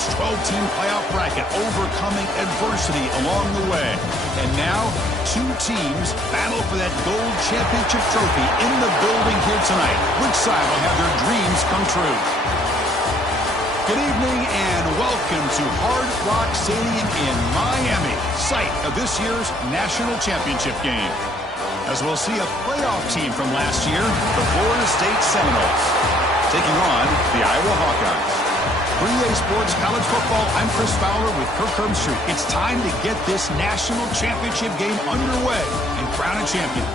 this 12-team playoff bracket, overcoming adversity along the way. And now, two teams battle for that gold championship trophy in the building here tonight. Which side will have their dreams come true? Good evening and welcome to Hard Rock Stadium in Miami, site of this year's national championship game. As we'll see a playoff team from last year, the Florida State Seminoles, taking on the Iowa Hawkeyes. For EA Sports College Football, I'm Chris Fowler with Kirk Herbstreit. It's time to get this national championship game underway and crown a champion.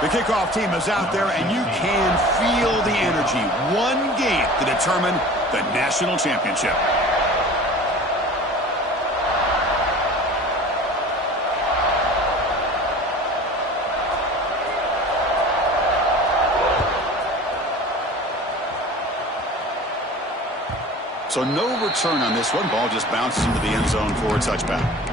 The kickoff team is out there, and you can feel the energy. One game to determine the national championship. So no return on this one. Ball just bounces into the end zone for a touchback.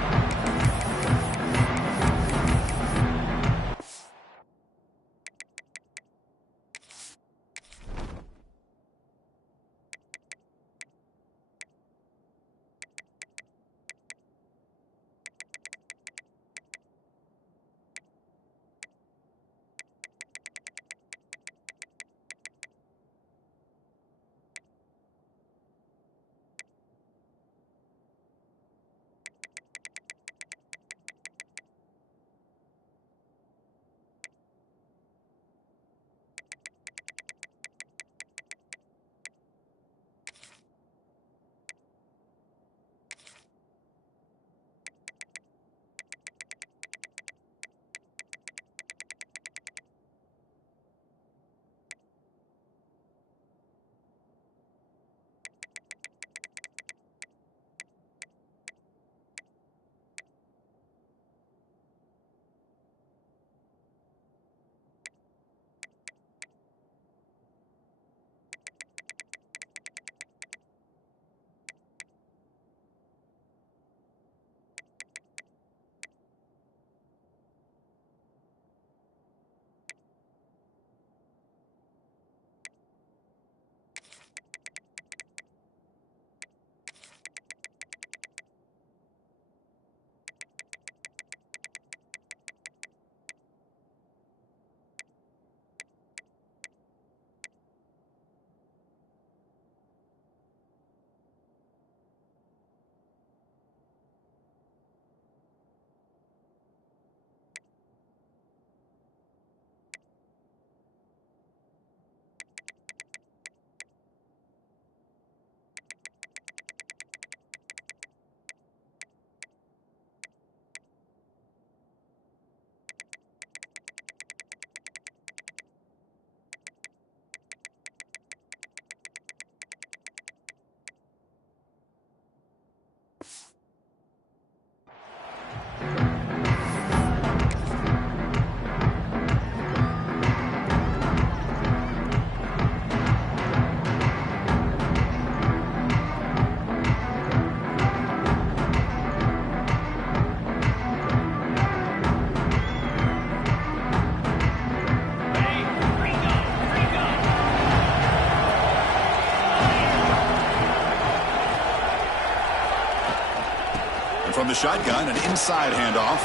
From the shotgun, an inside handoff.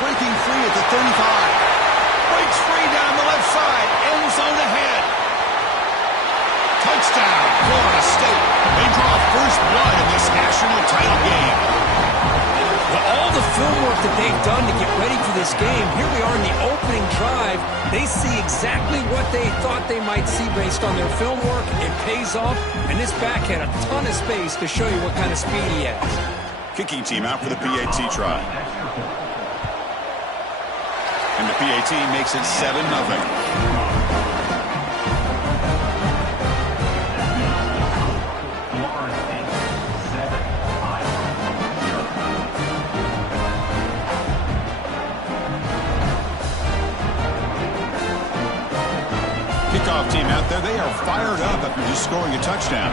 Breaking free at the 35. Breaks free down the left side. End zone ahead. Touchdown, Florida State. They draw first blood in this national title game. Well, all the film work that they've done to get ready for this game, here we are in the opening drive. They see exactly what they thought they might see based on their film work. It pays off, and this back had a ton of space to show you what kind of speed he has. Kicking team out for the PAT try. And the PAT makes it 7-0. fired up after just scoring a touchdown.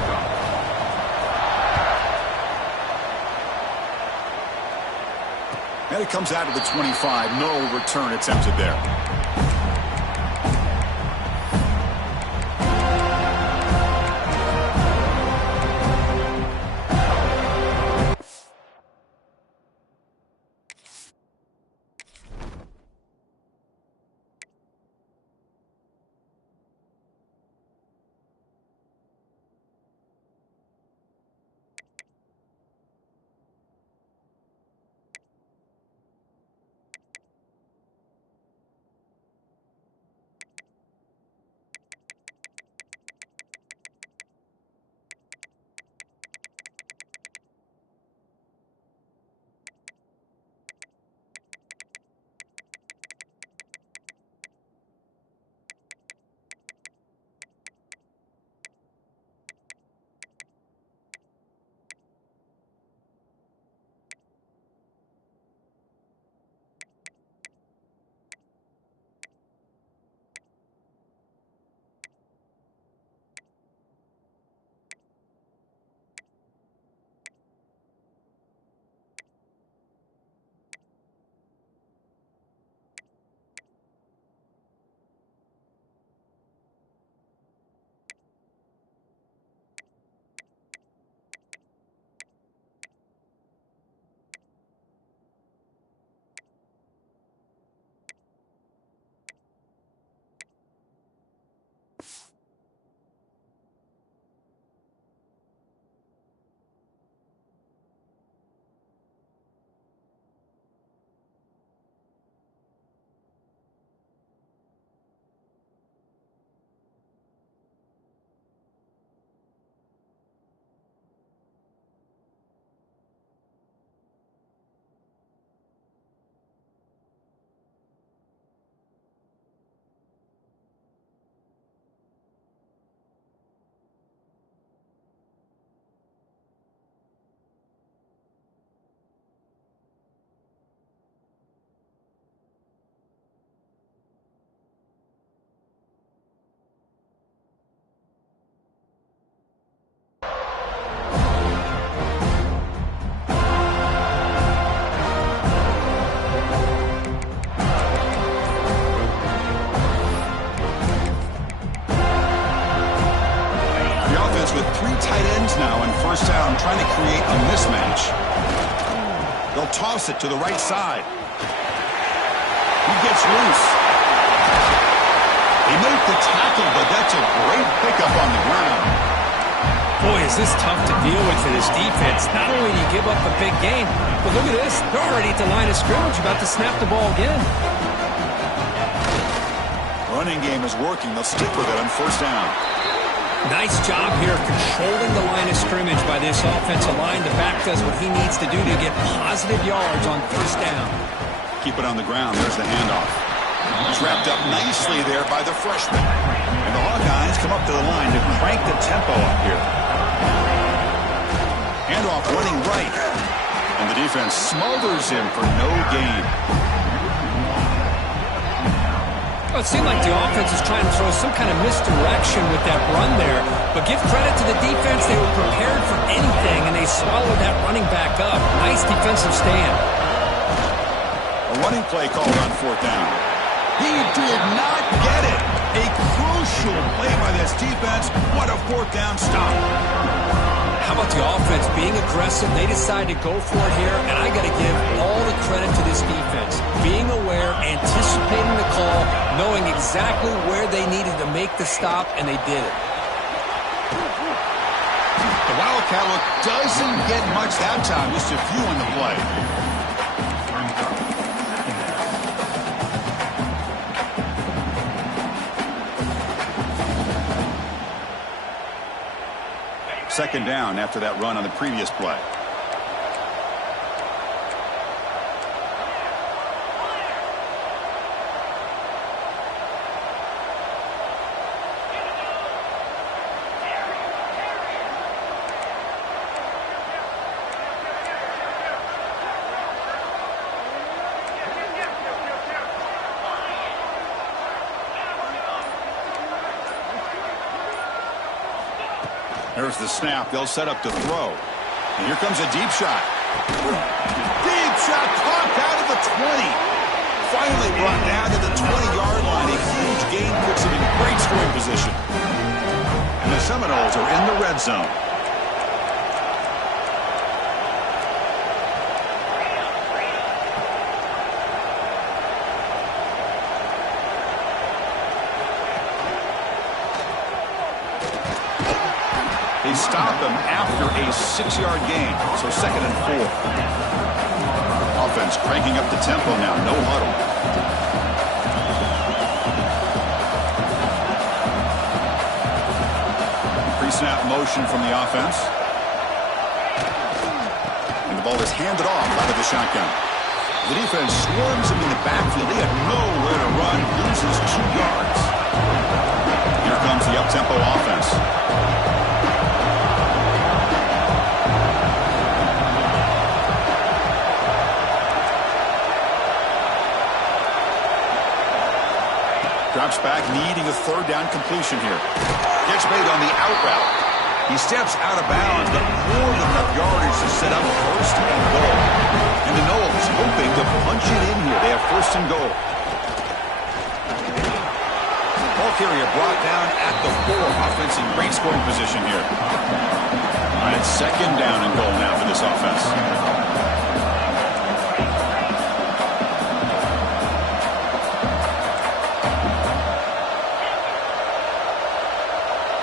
And it comes out of the 25. No return attempted there. With three tight ends now in first down, trying to create a mismatch. They'll toss it to the right side. He gets loose. He made the tackle, but that's a great pickup on the ground. Boy, is this tough to deal with for this defense. Not only do you give up a big gain, but look at this. They're already at the line of scrimmage, about to snap the ball again. Running game is working. They'll stick with it on first down. Nice job here controlling the line of scrimmage by this offensive line. The back does what he needs to do to get positive yards on first down. Keep it on the ground. There's the handoff. It's wrapped up nicely there by the freshman. And the Hawkeyes come up to the line to crank the tempo up here. Handoff running right. And the defense smothers him for no gain. Well, it seemed like the offense is trying to throw some kind of misdirection with that run there. But give credit to the defense. They were prepared for anything, and they swallowed that running back up. Nice defensive stand. A running play called on fourth down. He did not get it. A crucial play by this defense. What a fourth down stop. How about the offense being aggressive? They decided to go for it here, and I got to give all the credit to this defense. Being aware, anticipating the call, knowing exactly where they needed to make the stop, and they did it. The Wildcat look doesn't get much that time, just a few on the play. Second down after that run on the previous play. There's the snap. They'll set up to throw. And here comes a deep shot. Deep shot caught out of the 20. Finally brought down to the 20-yard line. A huge gain puts him in great scoring position. And the Seminoles are in the red zone. They stop him after a 6-yard gain, so 2nd and 4. Offense cranking up the tempo now, no huddle. Pre-snap motion from the offense. And the ball is handed off out of the shotgun. The defense swarms him in the backfield. They had nowhere to run, loses 2 yards. Here comes the up-tempo offense. Drops back, needing a 3rd down completion here. Gets made on the out route. He steps out of bounds, but more than enough yardage to set up 1st and goal. And the Noles hoping to punch it in here. They have 1st and goal. Ball carrier brought down at the 4. Offense in great scoring position here. All right, 2nd down and goal now for this offense.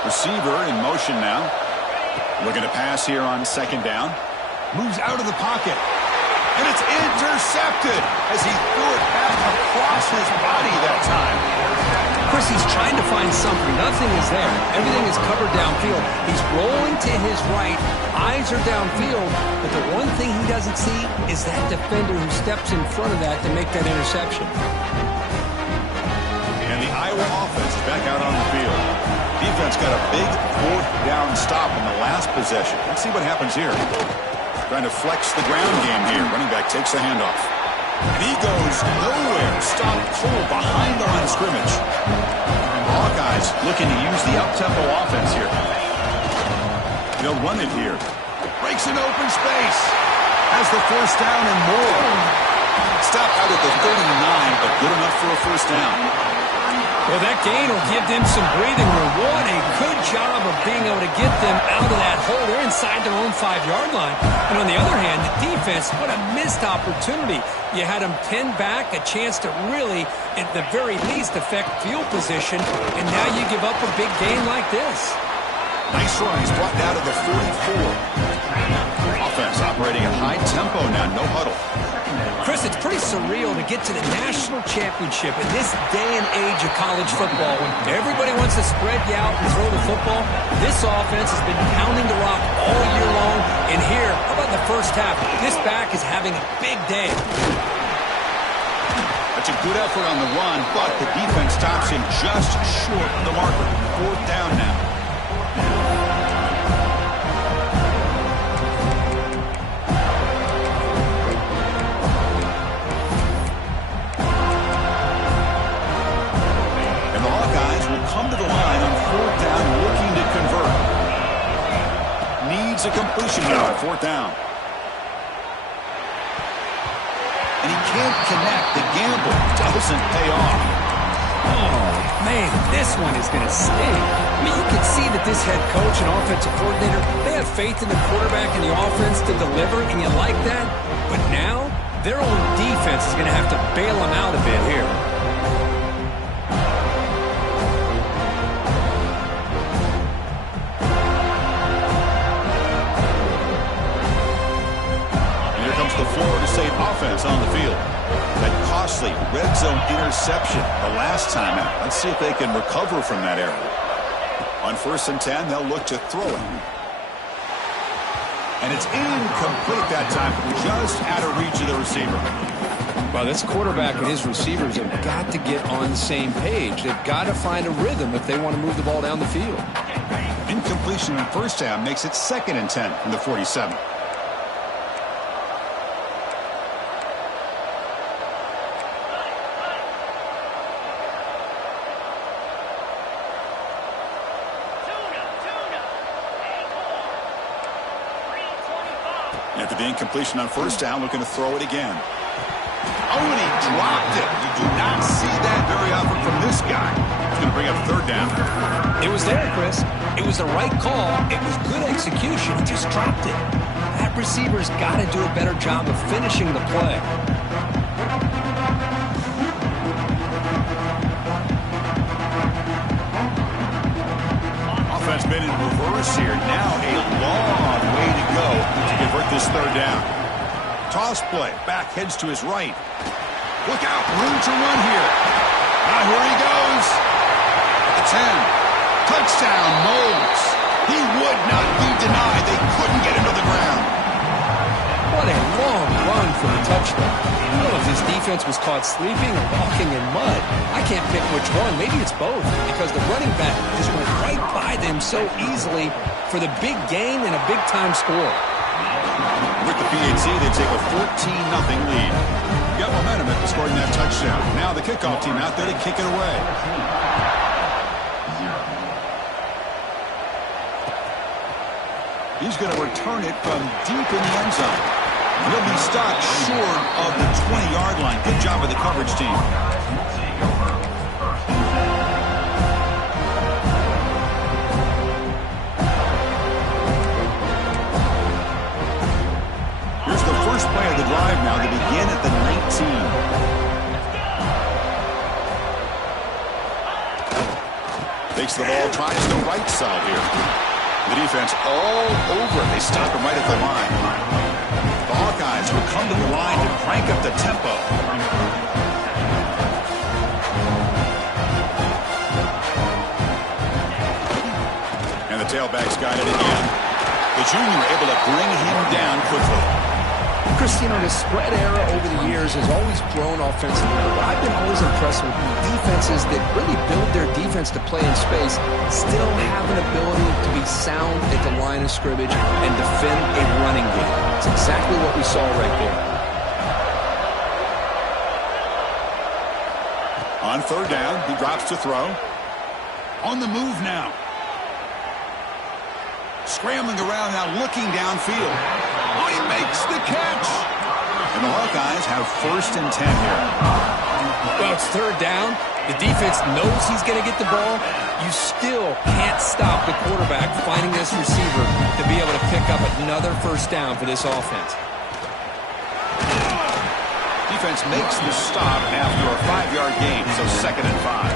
Receiver in motion now. Looking to pass here on 2nd down. Moves out of the pocket. And it's intercepted as he threw it back across his body that time. Chris, he's trying to find something. Nothing is there. Everything is covered downfield. He's rolling to his right. Eyes are downfield. But the one thing he doesn't see is that defender who steps in front of that to make that interception. And the Iowa offense is back out on the field. Defense got a big 4th down stop in the last possession. Let's see what happens here. Trying to flex the ground game here. Running back takes the handoff. And he goes nowhere. Stopped cold behind the line of scrimmage. Hawkeyes looking to use the up-tempo offense here. They'll run it here. Breaks an open space. Has the 1st down and more. Stop out at the 39, but good enough for a 1st down. Well, that gain will give them some breathing room. What a good job of being able to get them out of that hole. They're inside their own 5-yard line. And on the other hand, the defense, what a missed opportunity. You had them pinned back, a chance to really, at the very least, affect field position. And now you give up a big gain like this. Nice run. He's brought down to the 44. Offense operating at high tempo now, no huddle. Chris, it's pretty surreal to get to the national championship in this day and age of college football when everybody wants to spread you out and throw the football. This offense has been pounding the rock all year long. And here, how about the 1st half? This back is having a big day. That's a good effort on the run, but the defense stops him just short of the marker. 4th down now. Come to the line on 4th down, looking to convert. Needs a completion here on 4th down. And he can't connect. The gamble doesn't pay off. Oh, man, this one is going to sting. I mean, you can see that this head coach and offensive coordinator, they have faith in the quarterback and the offense to deliver, and you like that. But now, their own defense is going to have to bail them out a bit here. The Florida State offense on the field. That costly red zone interception the last time out. Let's see if they can recover from that error. On 1st and 10, they'll look to throw it. And it's incomplete that time, just out of reach of the receiver. Well, this quarterback and his receivers have got to get on the same page. They've got to find a rhythm if they want to move the ball down the field. Incompletion in 1st down makes it 2nd and 10 from the 47. After the incompletion on first down, looking to throw it again. Oh, and he dropped it. You do not see that very often from this guy. He's going to bring up third down. It was there, Chris. It was the right call. It was good execution. He just dropped it. That receiver's got to do a better job of finishing the play. Offense been in reverse here. Now a long way to go to convert this third down. Toss play. Back heads to his right. Look out. Room to run here. Now here he goes. At the 10. Touchdown, Moles. He would not be denied. They couldn't get him to the ground. What a long run for the touchdown. I don't know if this defense was caught sleeping or walking in mud. I can't pick which one. Maybe it's both, because the running back just went right by them so easily for the big gain and a big-time score. With the PAT, they take a 14-0 lead. Got momentum after scoring that touchdown. Now the kickoff team out there to kick it away. He's going to return it from deep in the end zone. He'll be stopped short of the 20-yard line. Good job by the coverage team. Here's the first play of the drive now. They begin at the 19. Takes the ball, tries the right side here. The defense all over it. They stop him right at the line. The Hawkeyes will come to the line to crank up the tempo. And the tailback's got it again. The junior able to bring him down quickly. Christino, the spread era over the years has always grown offensively, but I've been always impressed with defenses that really build their defense to play in space, still have an ability to be sound at the line of scrimmage and defend a running game. It's exactly what we saw right there. On third down, he drops to throw. On the move now. Scrambling around now, looking downfield. Oh, he makes the catch. And the Hawkeyes have first and 10 here. Well, it's third down. The defense knows he's going to get the ball. You still can't stop the quarterback finding this receiver to be able to pick up another first down for this offense. Defense makes the stop after a 5-yard gain, so 2nd and 5.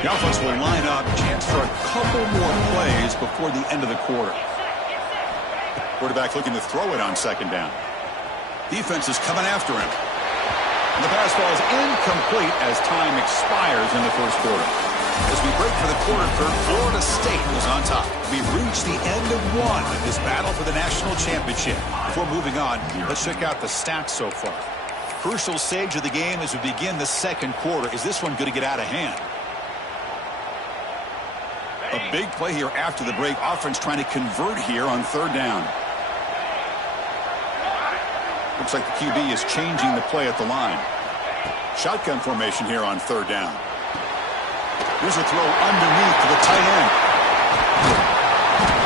The offense will line up, chance for a couple more plays before the end of the quarter. Quarterback looking to throw it on 2nd down. Defense is coming after him. And the pass ball is incomplete as time expires in the first quarter. As we break for the quarter, Kirk, Florida State was on top. We've reached the end of one of this battle for the national championship. Before moving on, let's check out the stats so far. Crucial stage of the game as we begin the second quarter. Is this one going to get out of hand? A big play here after the break. Offense trying to convert here on third down. Looks like the QB is changing the play at the line. Shotgun formation here on third down. Here's a throw underneath to the tight end.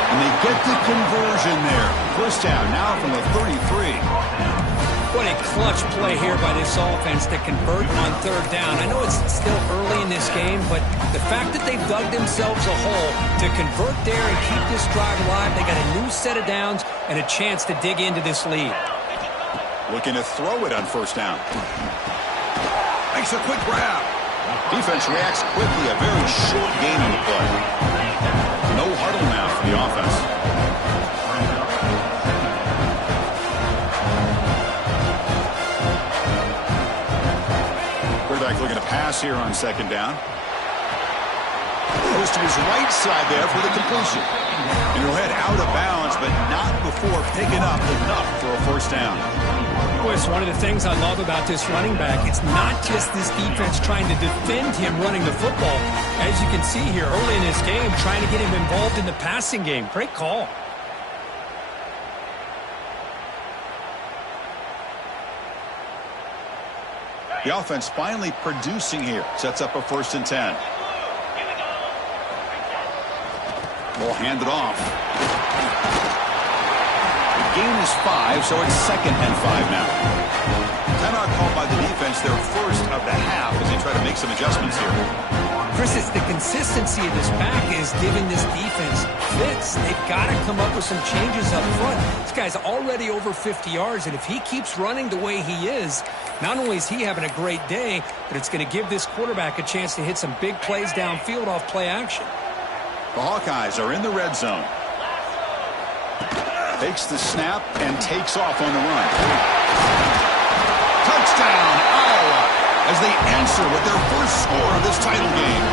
And they get the conversion there. First down now from the 33. What a clutch play here by this offense to convert on third down. I know it's still early in this game, but the fact that they've dug themselves a hole to convert there and keep this drive alive, they got a new set of downs and a chance to dig into this lead. Looking to throw it on first down. Makes a quick grab. Defense reacts quickly. A very short gain on the play. No huddle now for the offense. Quarterback looking to pass here on 2nd down. Goes to his right side there for the completion. And he'll head out of bounds, but not before picking up enough for a first down. Boy, it's one of the things I love about this running back. It's not just this defense trying to defend him running the football. As you can see here early in this game, trying to get him involved in the passing game. Great call. The offense finally producing here. Sets up a 1st and 10. Will hand it off. The gain is 5, so it's 2nd and 5 now. Timeout called by the defense, their first of the half, as they try to make some adjustments here. Chris, it's the consistency of this back is giving this defense fits. They've got to come up with some changes up front. This guy's already over 50 yards, and if he keeps running the way he is, not only is he having a great day, but it's going to give this quarterback a chance to hit some big plays downfield off play action. The Hawkeyes are in the red zone. Takes the snap and takes off on the run. Touchdown, Iowa, as they answer with their first score of this title game.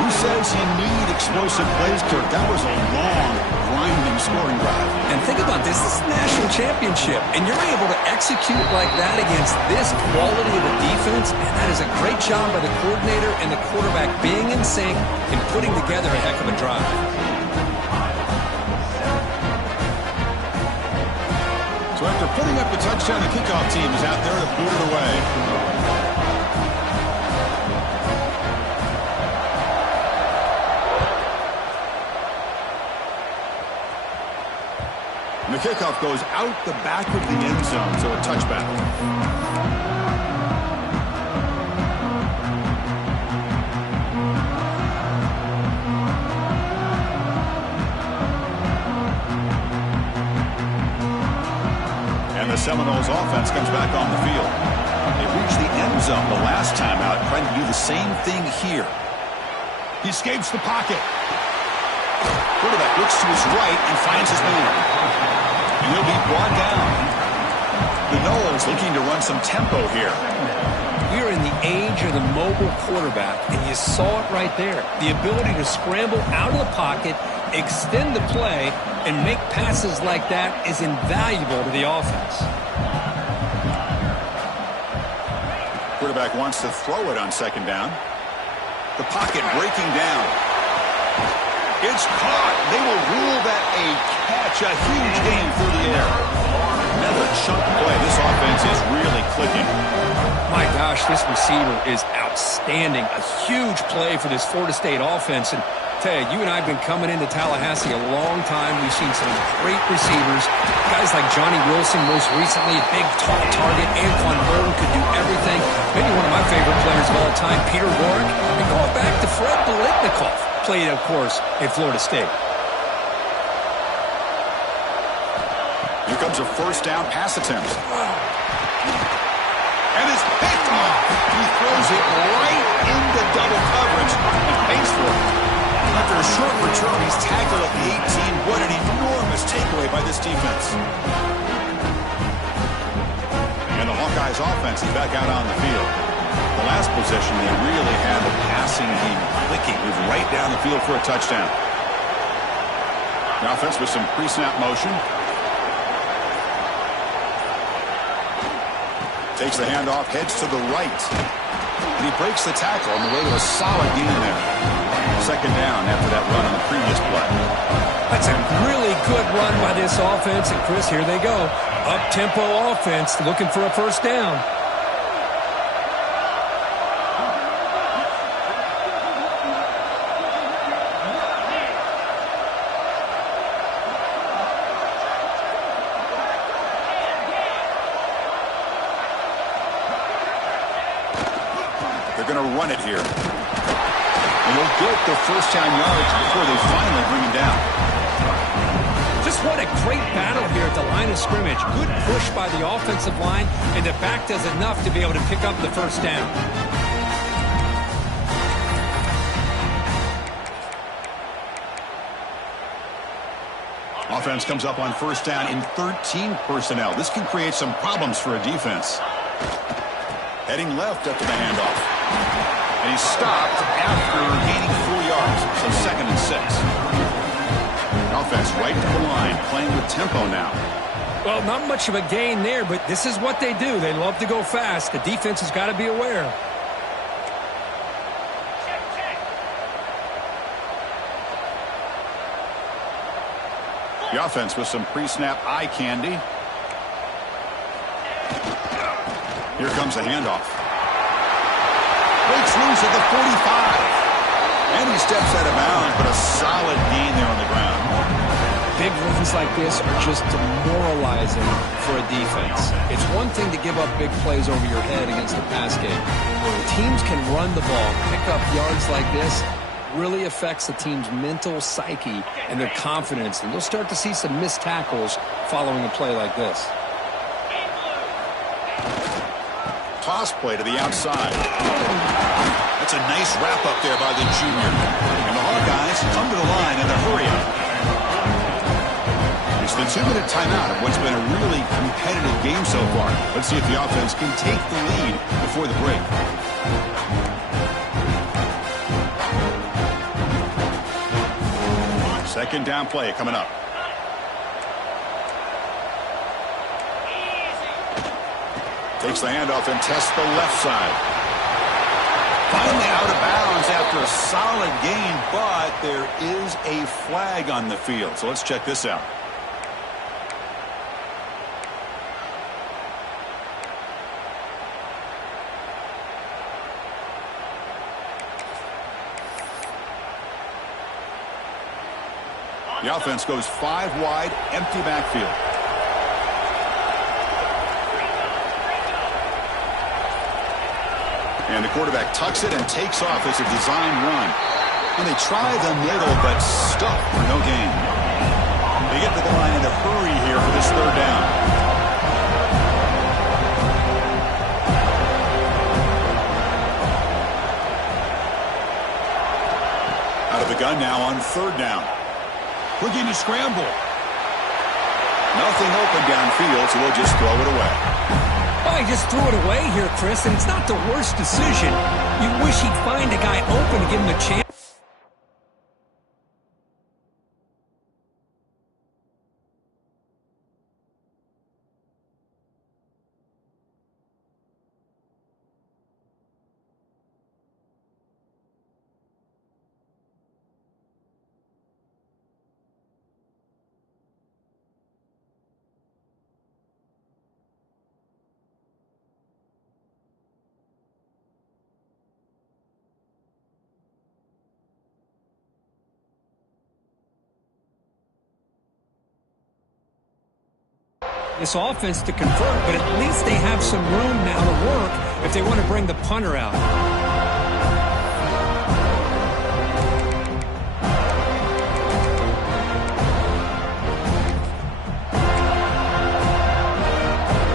Who says you need explosive plays, Kirk? That was a long, grinding scoring drive. And think about this. This is a national championship, and you're able to execute like that against this quality of a defense, and that is a great job by the coordinator and the quarterback being in sync and putting together a heck of a drive. So after putting up the touchdown, the kickoff team is out there to boot it away. And the kickoff goes out the back of the end zone, so a touchback. The Seminoles offense comes back on the field. They reached the end zone the last time out, trying to do the same thing here. He escapes the pocket. Quarterback looks to his right and finds his man. He'll be brought down. The Noles looking to run some tempo here. We are in the age of the mobile quarterback, and you saw it right there. The ability to scramble out of the pocket, extend the play, and make passes like that is invaluable to the offense. Quarterback wants to throw it on 2nd down. The pocket breaking down. It's caught. They will rule that a catch, a huge gain through the air. Another chunk play. This offense is really clicking. My gosh, this receiver is outstanding. A huge play for this Florida State offense. And tell you, you and I have been coming into Tallahassee a long time. We've seen some great receivers. Guys like Johnny Wilson, most recently, a big, tall target. Anquan Bolden could do everything. Maybe one of my favorite players of all time, Peter Warrick. And going back to Fred Biletnikoff, played, of course, at Florida State. Here comes a 1st down pass attempt. And it's picked off. He throws it right into double coverage and pays for it. After a short return, he's tackled at the 18. What an enormous takeaway by this defense. And the Hawkeyes offense is back out on the field. The last possession, they really had the passing game clicking. It was right down the field for a touchdown. The offense with some pre-snap motion. Takes the handoff, heads to the right. And he breaks the tackle on the way to a solid gain there. 2nd down after that run on the previous play. That's a really good run by this offense. And, Chris, here they go. Up-tempo offense looking for a 1st down. They're going to run it here. And they'll get the 1st down yards before they finally bring him down. Just what a great battle here at the line of scrimmage. Good push by the offensive line, and the back does enough to be able to pick up the 1st down. Offense comes up on 1st down in 13 personnel. This can create some problems for a defense. Heading left after the handoff. And he's stopped after gaining 4 yards. So 2nd and 6. Offense right to the line, playing with tempo now. Well, not much of a gain there, but this is what they do. They love to go fast. The defense has got to be aware. The offense with some pre-snap eye candy. Here comes the handoff. Breaks loose at the 45. And he steps out of bounds, but a solid gain there on the ground. Big runs like this are just demoralizing for a defense. It's one thing to give up big plays over your head against the pass game. When teams can run the ball, pick up yards like this, really affects the team's mental psyche and their confidence. And you'll start to see some missed tackles following a play like this. Toss play to the outside. That's a nice wrap up there by the junior. And the Hawkeyes come to the line in a hurry-up. It's the 2-minute timeout of what's been a really competitive game so far. Let's see if the offense can take the lead before the break. Second down play coming up. Takes the handoff and tests the left side. Finally out of bounds after a solid gain, but there is a flag on the field. So let's check this out. The offense goes 5 wide, empty backfield. And the quarterback tucks it and takes off as a design run. And they try the middle, but stuck for no gain. They get to the line in a hurry here for this third down. Out of the gun now on third down. Looking to scramble. Nothing open downfield, so we'll just throw it away. Oh, he just threw it away here, Chris, and it's not the worst decision. You wish he'd find a guy open to give him a chance. This offense to convert, but at least they have some room now to work if they want to bring the punter out.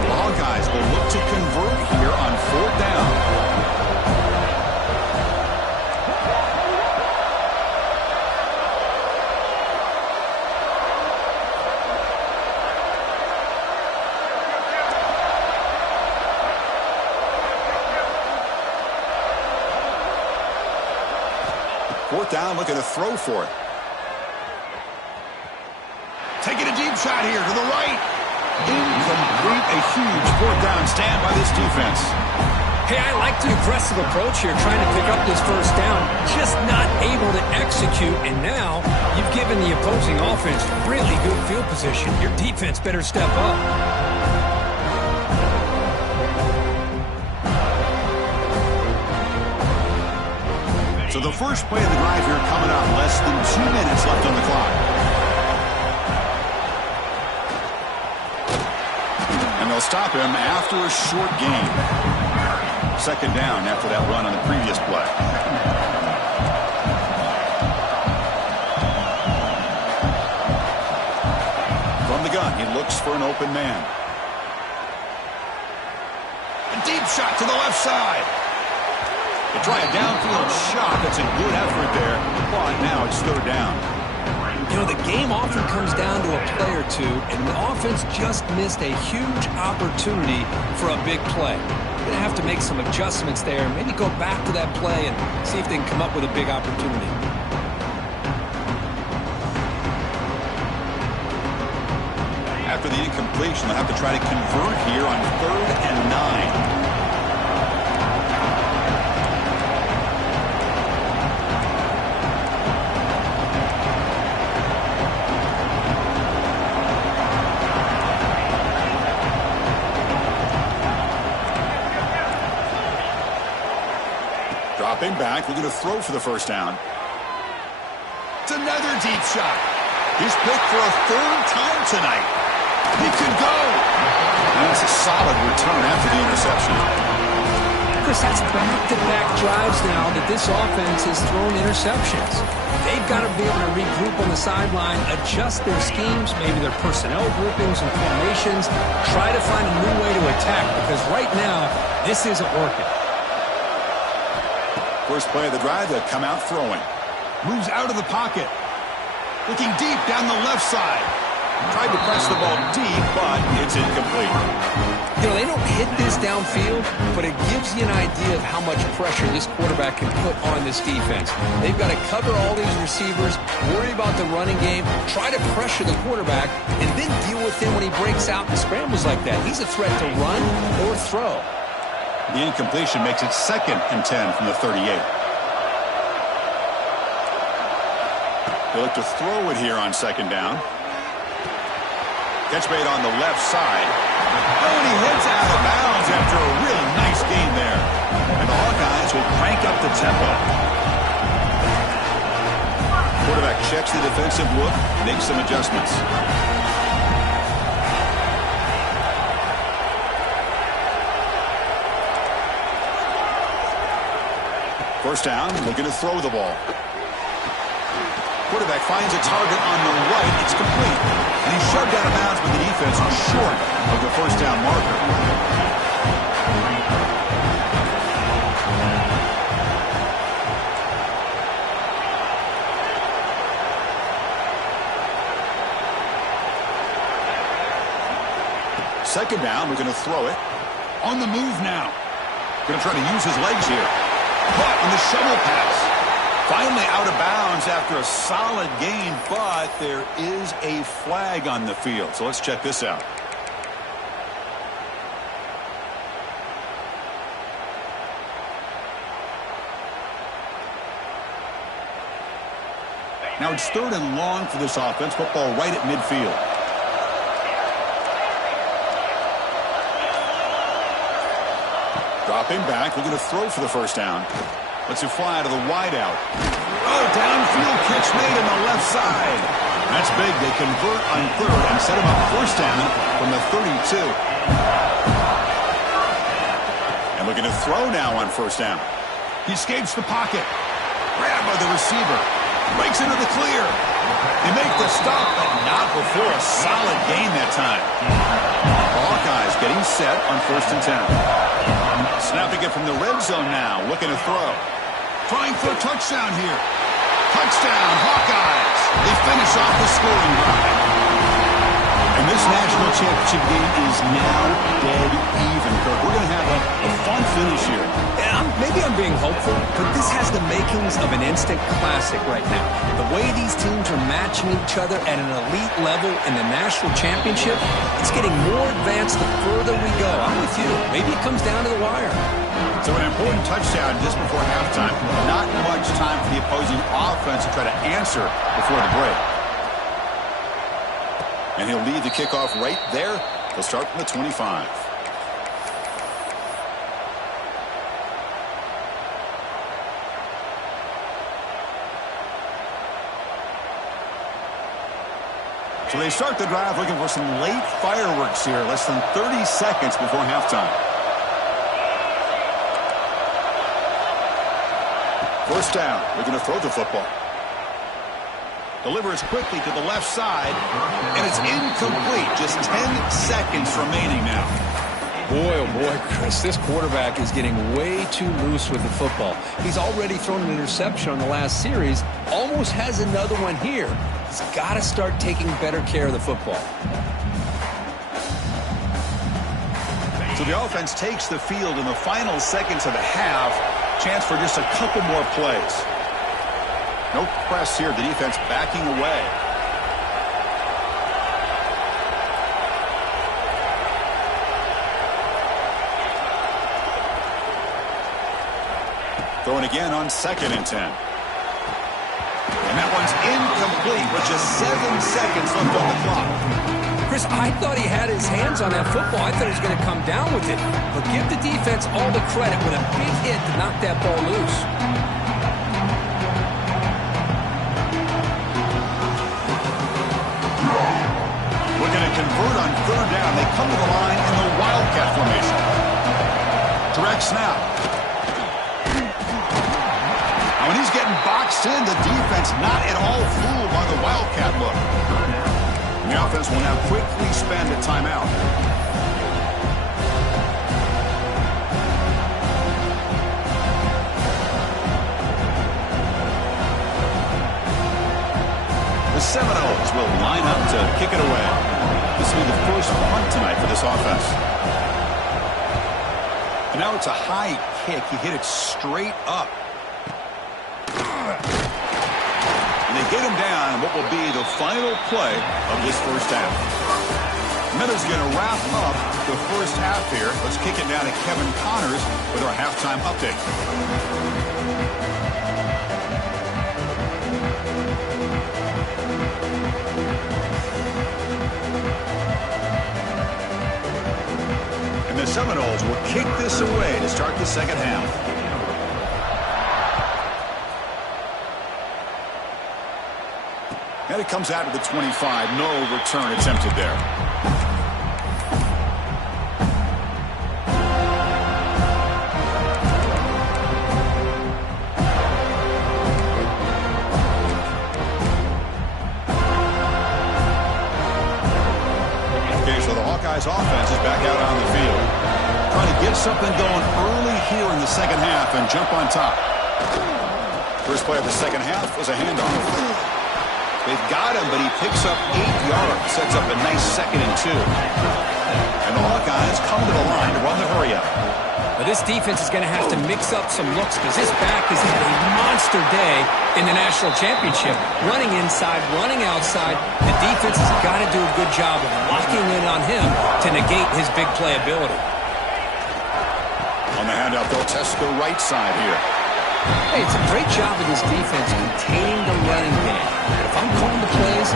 The Hawkeyes will look to convert here on fourth down. Fourth down, looking to throw for it. Taking a deep shot here to the right. Incomplete. A huge fourth down stand by this defense. Hey, I like the aggressive approach here, trying to pick up this first down. Just not able to execute, and now you've given the opposing offense really good field position. Your defense better step up. So the first play of the drive here coming up, less than 2 minutes left on the clock. And they'll stop him after a short gain. Second down after that run on the previous play. From the gun, he looks for an open man. A deep shot to the left side. They try a downfield shot. That's a good effort there. But now it's third down. You know, the game often comes down to a play or two, and the offense just missed a huge opportunity for a big play. They're going to have to make some adjustments there, maybe go back to that play and see if they can come up with a big opportunity. After the incompletion, they'll have to try to convert here on 3rd and 9. Dropping back, we're going to throw for the first down. It's another deep shot. He's picked for a third time tonight. He could go. That's a solid return after the interception. Chris, that's back-to-back drives now that this offense has thrown interceptions. They've got to be able to regroup on the sideline, adjust their schemes, maybe their personnel groupings and formations, try to find a new way to attack, because right now, this isn't working. First play of the drive, they'll come out throwing. Moves out of the pocket. Looking deep down the left side. Tried to press the ball deep, but it's incomplete. You know, they don't hit this downfield, but it gives you an idea of how much pressure this quarterback can put on this defense. They've got to cover all these receivers, worry about the running game, try to pressure the quarterback, and then deal with him when he breaks out and scrambles like that. He's a threat to run or throw. The incompletion makes it 2nd and 10 from the 38. They look to throw it here on 2nd down. Catch made on the left side. Oh, and he heads out of bounds after a really nice gain there. And the Hawkeyes will crank up the tempo. Quarterback checks the defensive look, makes some adjustments. First down, looking to throw the ball. Quarterback finds a target on the right. It's complete. And he's shoved out of bounds, but the defense is short of the first down marker. Second down, we're going to throw it. On the move now. Going to try to use his legs here. Caught on the shovel pass. Finally out of bounds after a solid gain, but there is a flag on the field. So let's check this out. Now it's 3rd and long for this offense. Football right at midfield. Dropping back, looking to throw for the first down. Lets it fly to the wideout. Oh, downfield catch made on the left side. That's big. They convert on 3rd and set him up first down from the 32. And looking to throw now on first down. He escapes the pocket. Grabbed by the receiver. Breaks into the clear. They make the stop, but not before a solid gain that time. The Hawkeyes getting set on 1st and 10. Snapping it from the red zone now. Looking to throw. Trying for a touchdown here. Touchdown, Hawkeyes. They finish off the scoring drive. And this national championship game is now dead even, Kirk. We're going to have a fun finish here. Yeah, maybe I'm being hopeful, but this has the makings of an instant classic right now. The way these teams are matching each other at an elite level in the national championship, it's getting more advanced the further we go. I'm with you. Maybe it comes down to the wire. So an important touchdown just before halftime. Not much time for the opposing offense to try to answer before the break. And he'll lead the kickoff right there. He'll start from the 25. So they start the drive looking for some late fireworks here. Less than 30 seconds before halftime. First down. They're going to throw the football. Delivers quickly to the left side, and it's incomplete. Just 10 seconds remaining now. Boy, oh boy, Chris, this quarterback is getting way too loose with the football. He's already thrown an interception on the last series, almost has another one here. He's got to start taking better care of the football. So the offense takes the field in the final seconds of the half. Chance for just a couple more plays. No press here. The defense backing away. Throwing again on 2nd and 10. And that one's incomplete with just 7 seconds left on the clock. Chris, I thought he had his hands on that football. I thought he was going to come down with it. But give the defense all the credit with a big hit to knock that ball loose. come to the line in the Wildcat formation. Direct snap. Now, when he's getting boxed in, the defense not at all fooled by the Wildcat look. And the offense will now quickly spend a timeout. The Seminoles will line up to kick it away. This will be the first punt tonight for this offense. And now it's a high kick. He hit it straight up. And they get him down in what will be the final play of this first half. Miller's going to wrap up the first half here. Let's kick it down to Kevin Connors with our halftime update. The Seminoles will kick this away to start the second half. And it comes out to the 25. No return attempted there. Okay, so the Hawkeyes offense is back out on the field. Trying to get something going early here in the second half and jump on top. First play of the second half was a handoff. They've got him, but he picks up 8 yards. Sets up a nice 2nd and 2. And the Hawkeyes come to the line to run the hurry-up. Well, this defense is going to have to mix up some looks because this back has had a monster day in the national championship. Running inside, running outside. The defense has got to do a good job of locking in on him to negate his big play ability. On the handoff, they'll test the right side here. Hey, it's a great job of this defense containing the running game. But if I'm calling the plays,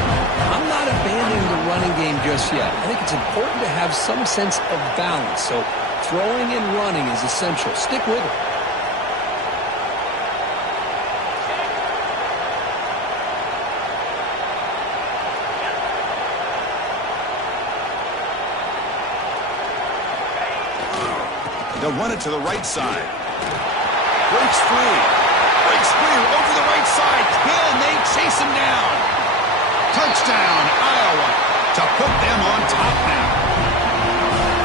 I'm not abandoning the running game just yet. I think it's important to have some sense of balance. So throwing and running is essential. Stick with it. They'll run it to the right side. Breaks free. Breaks free over the right side. Can they chase him down? Touchdown, Iowa, to put them on top now.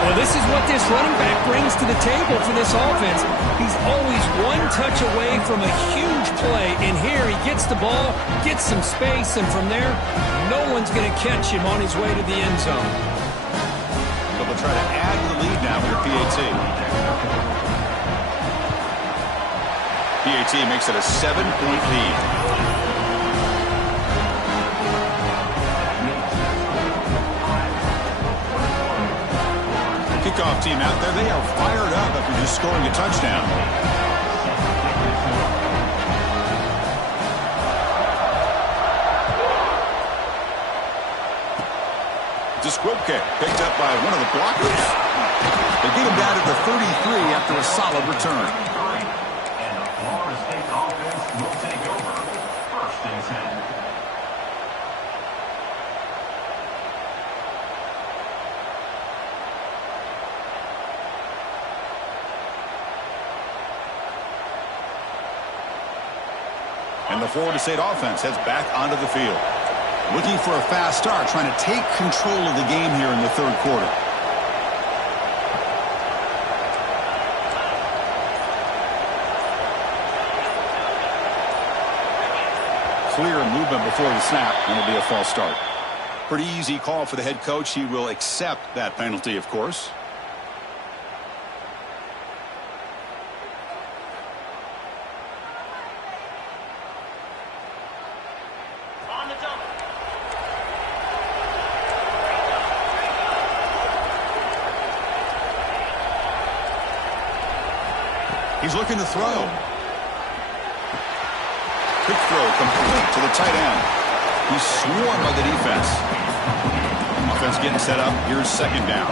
Well, this is what this running back brings to the table for this offense. He's always one touch away from a huge play. And here he gets the ball, gets some space, and from there, no one's going to catch him on his way to the end zone. But they'll try to add to the lead now with a PAT. PAT makes it a 7-point lead. Kickoff team out there. They are fired up after just scoring a touchdown. Disquilke picked up by one of the blockers. They get him down at the 33 after a solid return. And the Florida State offense heads back onto the field. Looking for a fast start, trying to take control of the game here in the third quarter. Clear movement before the snap, and it'll be a false start. Pretty easy call for the head coach. He will accept that penalty, of course. He's looking to throw. Quick throw complete to the tight end. He's swarmed by the defense. Offense getting set up. Here's second down.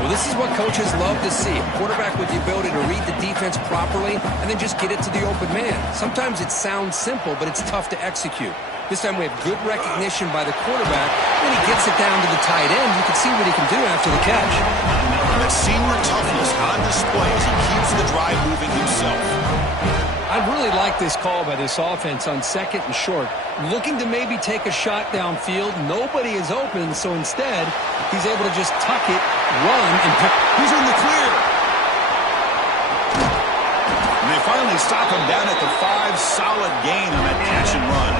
Well, this is what coaches love to see. A quarterback with the ability to read the defense properly and then just get it to the open man. Sometimes it sounds simple, but it's tough to execute. This time we have good recognition by the quarterback. Then he gets it down to the tight end. You can see what he can do after the catch. And that senior toughness on display as he keeps the drive moving himself. I really like this call by this offense on 2nd and short. Looking to maybe take a shot downfield. Nobody is open, so instead, he's able to just tuck it, run, and pick. He's in the clear. And they finally stop him down at the 5. Solid gain on that catch and run.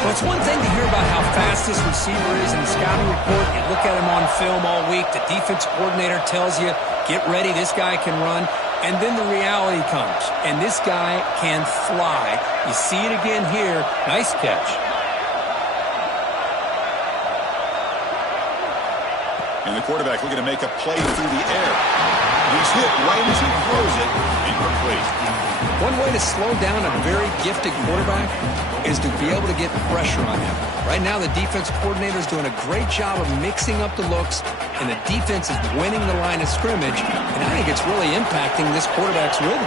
Well, it's one thing to hear about how fast this receiver is in the scouting report. You look at him on film all week. The defense coordinator tells you, get ready, this guy can run. And then the reality comes, and this guy can fly. You see it again here. Nice catch. And the quarterback looking to make a play through the air. He's hit right as he throws it. Incomplete. One way to slow down a very gifted quarterback is to be able to get pressure on him. Right now, the defense coordinator is doing a great job of mixing up the looks, and the defense is winning the line of scrimmage, and I think it's really impacting this quarterback's rhythm.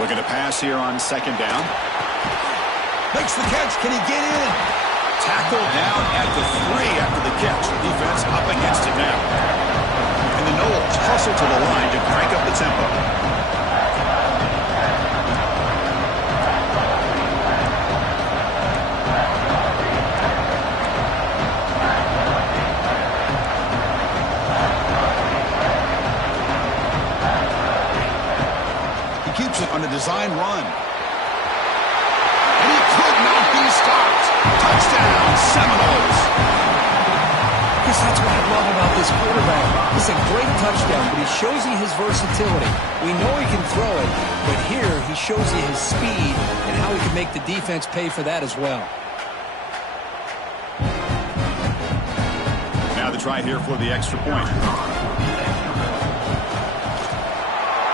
Looking to pass here on 2nd down. Makes the catch. Can he get in? Tackle down at the 3 after the catch. Defense up against it now. And the Knowles hustle to the line to crank up the tempo. Keeps it on a design run. And he could not be stopped. Touchdown, Seminoles. Chris, that's what I love about this quarterback. It's a great touchdown, but he shows you his versatility. We know he can throw it, but here he shows you his speed and how he can make the defense pay for that as well. Now the try here for the extra point.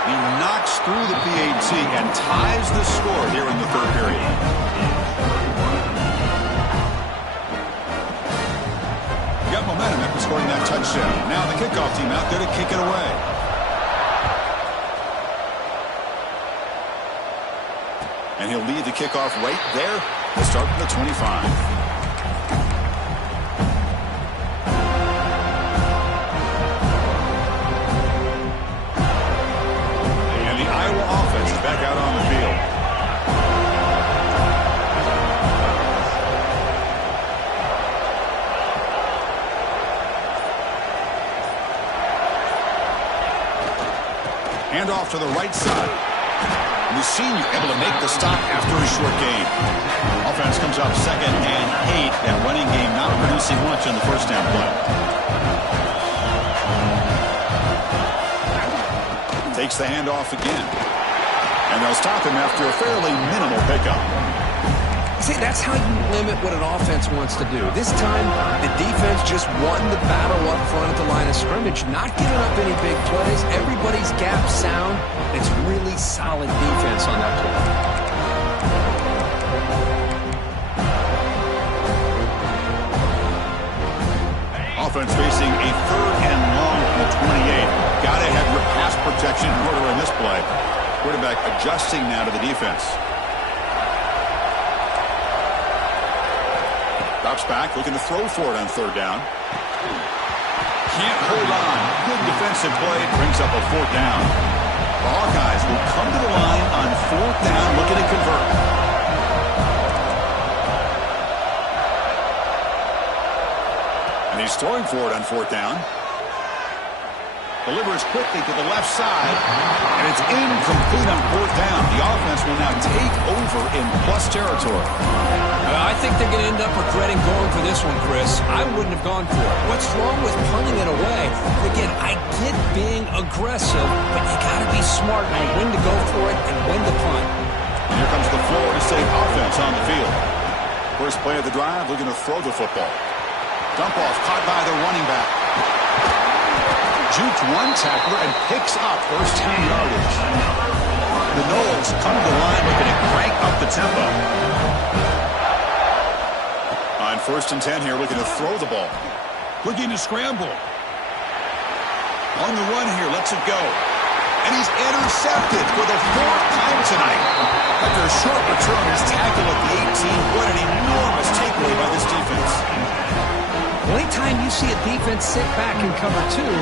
He knocks through the PAT and ties the score here in the 3rd period. Got momentum after scoring that touchdown. Now the kickoff team out there to kick it away. And he'll lead the kickoff right there to start from the 25. Back out on the field. Hand off to the right side. And the senior able to make the stop after a short gain. Offense comes up 2nd and 8. That running game not producing much on the 1st down play. Takes the handoff again. And they'll stop him after a fairly minimal pickup. See, that's how you limit what an offense wants to do. This time, the defense just won the battle up front at the line of scrimmage, not giving up any big plays. Everybody's gap sound. It's really solid defense on that play. Offense facing a 3rd and long from the 28. Got to have your pass protection in order in this play. Quarterback adjusting now to the defense. Drops back, looking to throw for it on 3rd down. Can't hold on. Good defensive play. Brings up a 4th down. The Hawkeyes will come to the line on 4th down, looking to convert. And he's throwing for it on 4th down. Delivers quickly to the left side, and it's incomplete on 4th down. The offense will now take over in plus territory. I think they're going to end up regretting going for this one, Chris. I wouldn't have gone for it. What's wrong with punting it away? Again, I get being aggressive, but you got to be smart on when to go for it and when to punt. And here comes the Florida State offense on the field. First play of the drive, looking to throw the football. Dump off, caught by the running back. Juked one tackler and picks up first down yardage. The Knowles come to the line looking to crank up the tempo. On 1st and 10 here, looking to throw the ball. Looking to scramble. On the run here, lets it go. And he's intercepted for the fourth time tonight. After a short return, his tackle at the 18. What an enormous takeaway by this defense. Well, anytime you see a defense sit back in cover two,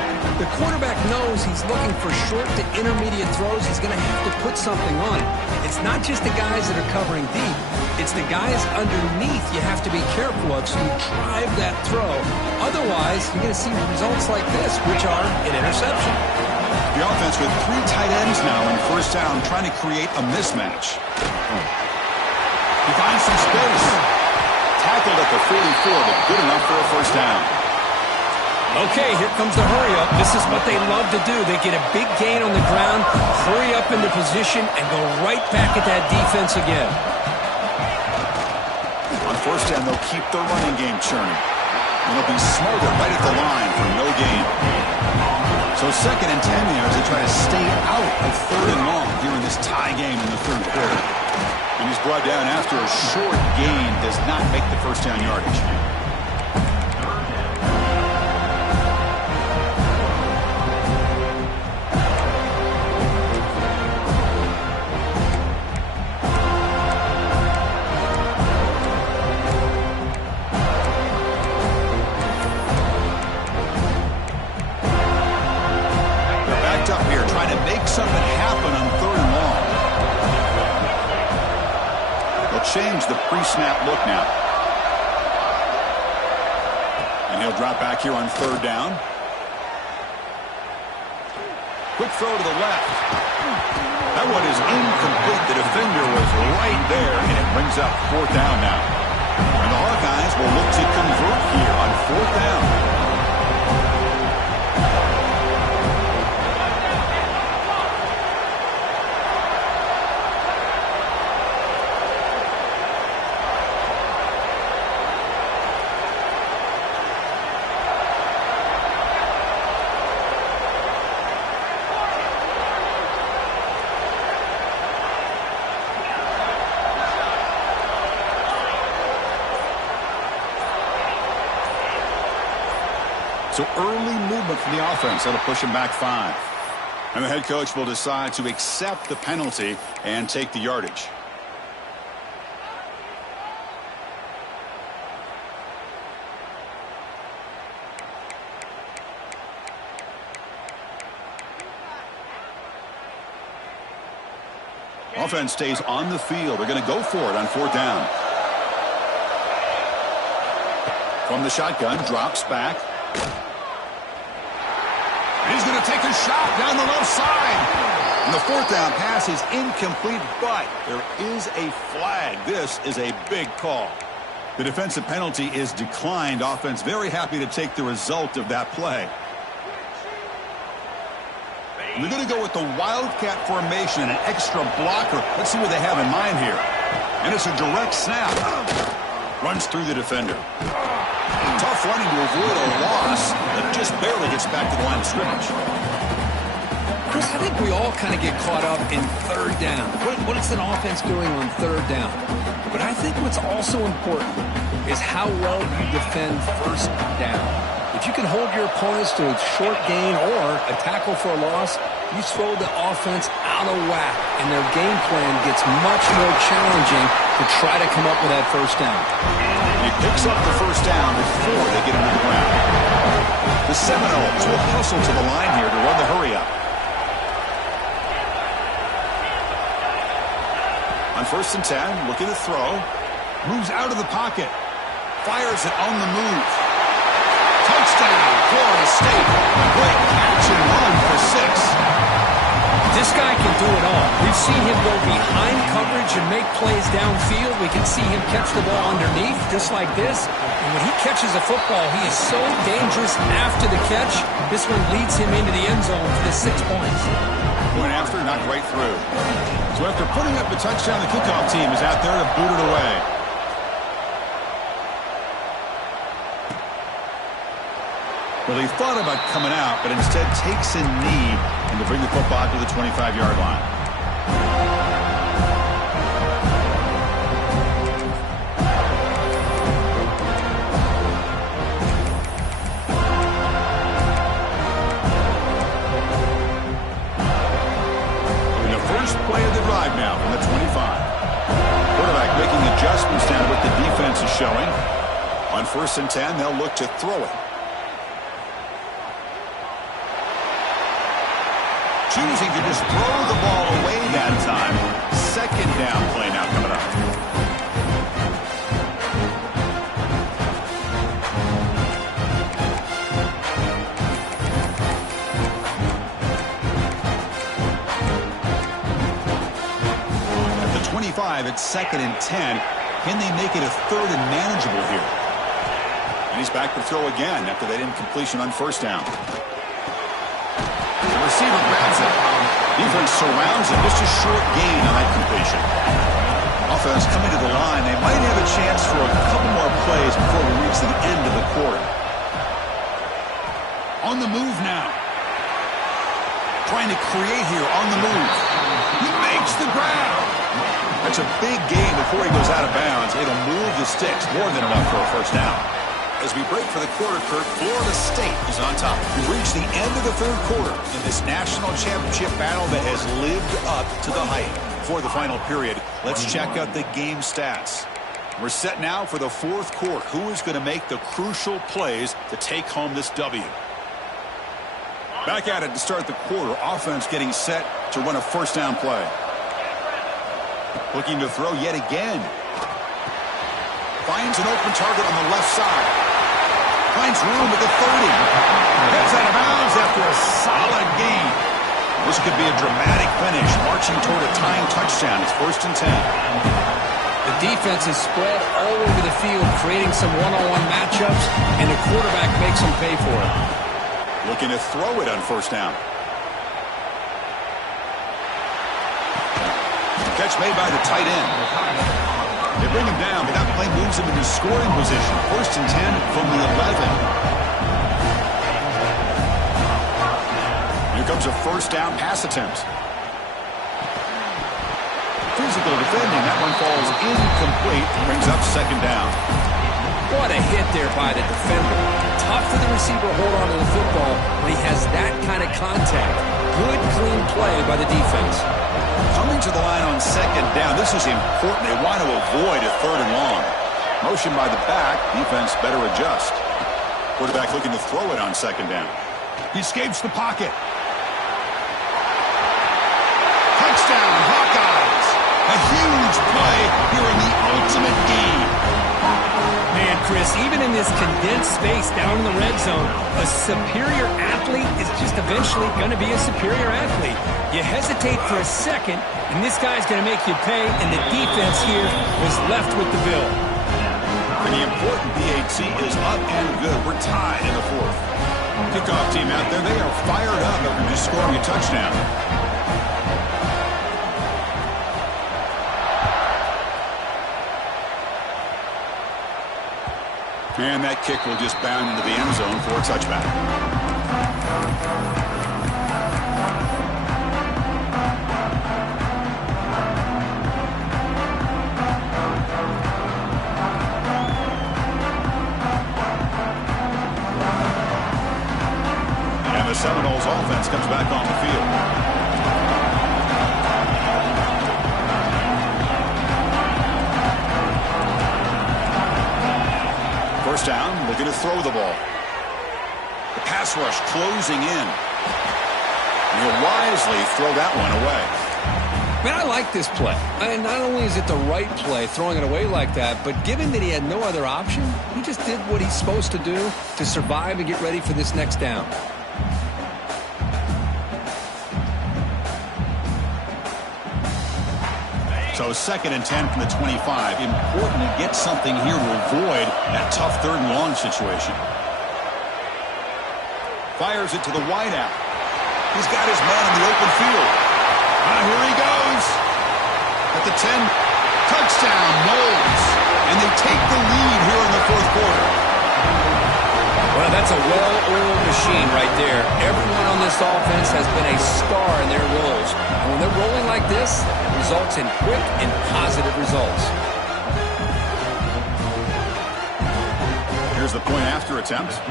the quarterback knows he's looking for short to intermediate throws. He's going to have to put something on it. It's not just the guys that are covering deep. It's the guys underneath you have to be careful of so you drive that throw. Otherwise, you're going to see results like this, which are an interception. The offense with 3 tight ends now in first down, trying to create a mismatch. He finds some space. Tackled at the 44, but good enough for a first down. Okay, here comes the hurry up. This is what they love to do. They get a big gain on the ground, hurry up into position, and go right back at that defense again. On first down, they'll keep their running game churning. And they'll be smothered right at the line for no gain. So 2nd and 10 there as they try to stay out of 3rd and long here in this tie game in the 3rd quarter. And he's brought down after a short gain, does not make the first down yardage. They're backed up here, trying to make something happen on 3rd and long. Change the pre-snap look now. And he'll drop back here on 3rd down. Quick throw to the left. That one is incomplete. The defender was right there, and it brings up 4th down now. And the Hawkeyes will look to convert here on 4th down. So early movement from the offense. That'll push him back 5. And the head coach will decide to accept the penalty and take the yardage. Offense stays on the field. They're going to go for it on 4th down. From the shotgun, drops back. He's going to take a shot down the left side. And the 4th down pass is incomplete, but there is a flag. This is a big call. The defensive penalty is declined. Offense very happy to take the result of that play. We're going to go with the Wildcat formation and an extra blocker. Let's see what they have in mind here. And it's a direct snap. Runs through the defender. Tough running to avoid a loss, but just barely gets back to the line of scrimmage. Chris, I think we all kind of get caught up in 3rd down. What is an offense doing on 3rd down? But I think what's also important is how well you defend 1st down. If you can hold your opponents to a short gain or a tackle for a loss, you throw the offense out of whack, and their game plan gets much more challenging to try to come up with that 1st down. He picks up the 1st down before they get him to the ground. The Seminoles will hustle to the line here to run the hurry-up. On 1st and 10, looking to throw. Moves out of the pocket. Fires it on the move. Touchdown, Florida State. Great catch and run for 6. This guy can do it all. We've seen him go behind coverage and make plays downfield. We can see him catch the ball underneath, just like this. And when he catches a football, he is so dangerous after the catch. This one leads him into the end zone for the 6 points. Going after, knocked right through. So after putting up the touchdown, the kickoff team is out there to boot it away. Well, he thought about coming out, but instead takes a knee and to bring the football to the 25-yard line. defense is showing. On 1st and 10, they'll look to throw it. Choosing to just throw the ball away that time. 2nd down play now coming up. At the 25, it's 2nd and 10. Can they make it a 3rd and manageable here? And he's back to throw again after that incompletion on 1st down. The receiver grabs it. Defense surrounds it. Just a short gain on that completion. Offense coming to the line. They might have a chance for a couple more plays before we reach the end of the quarter. On the move now. Trying to create here on the move. He makes the grab. That's a big gain before he goes out of bounds. It'll move the sticks more than enough for a 1st down. As we break for the quarter, Kurt, Florida State is on top. We've reached the end of the 3rd quarter in this national championship battle that has lived up to the hype. For the final period, let's check out the game stats. We're set now for the 4th quarter. Who is going to make the crucial plays to take home this W? Back at it to start the quarter. Offense getting set to run a 1st down play. Looking to throw yet again. Finds an open target on the left side. Finds room at the 30. Gets out of bounds after a solid gain. This could be a dramatic finish, marching toward a tying touchdown. It's 1st and 10. The defense is spread all over the field, creating some one-on-one matchups, and the quarterback makes them pay for it. Looking to throw it on 1st down. Catch made by the tight end. They bring him down, but that play moves him into scoring position. 1st and 10 from the 11. Here comes a 1st down pass attempt. Physical defending. That one falls incomplete. Brings up 2nd down. What a hit there by the defender. Tough for the receiver to hold on to the football when he has that kind of contact. Good, clean play by the defense. Coming to the line on 2nd down. This is important. They want to avoid a 3rd and long. Motion by the back. Defense better adjust. Quarterback looking to throw it on 2nd down. He escapes the pocket. Touchdown, Hawkeyes. A huge play here in the ultimate game. Man, Chris, even in this condensed space down in the red zone, a superior athlete is just eventually going to be a superior athlete. You hesitate for a second, and this guy's going to make you pay, and the defense here was left with the bill. And the important PAT is up and good. We're tied in the 4th. Kickoff team out there, they are fired up after just scoring a touchdown. And that kick will just bound into the end zone for a touchback. And the Seminoles offense comes back on the field. 1st down, looking to throw the ball. The pass rush closing in. And he'll wisely throw that one away. Man, I like this play. Not only is it the right play, throwing it away like that, but given that he had no other option, he just did what he's supposed to do to survive and get ready for this next down. So 2nd and 10 from the 25. Important to get something here to avoid that tough 3rd and long situation. Fires it to the wideout. He's got his man in the open field. Here he goes. At the 10, touchdown, Noles. And they take the lead here in the 4th quarter. Well, that's a well-oiled machine right there. Everyone on this offense has been a star in their roles. And when they're rolling like this, it results in quick and positive results. Here's the point after attempt.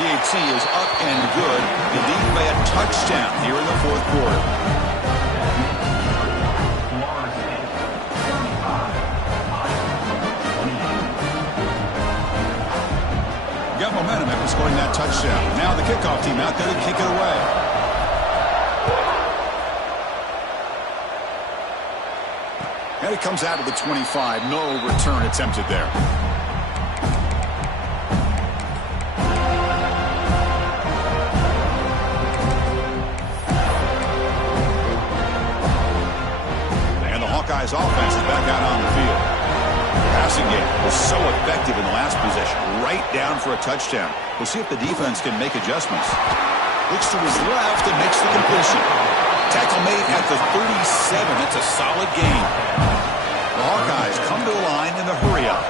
PAT is up and good. The lead by a touchdown here in the 4th quarter. scoring that touchdown. Now the kickoff team out there to kick it away. And it comes out of the 25. No return attempted there. And the Hawkeyes offense is back out on the field. Passing game was so effective in the last possession. Right down for a touchdown. We'll see if the defense can make adjustments. Looks to his left and makes the completion. Tackle made at the 37. It's a solid game. The Hawkeyes come to the line in the hurry-up.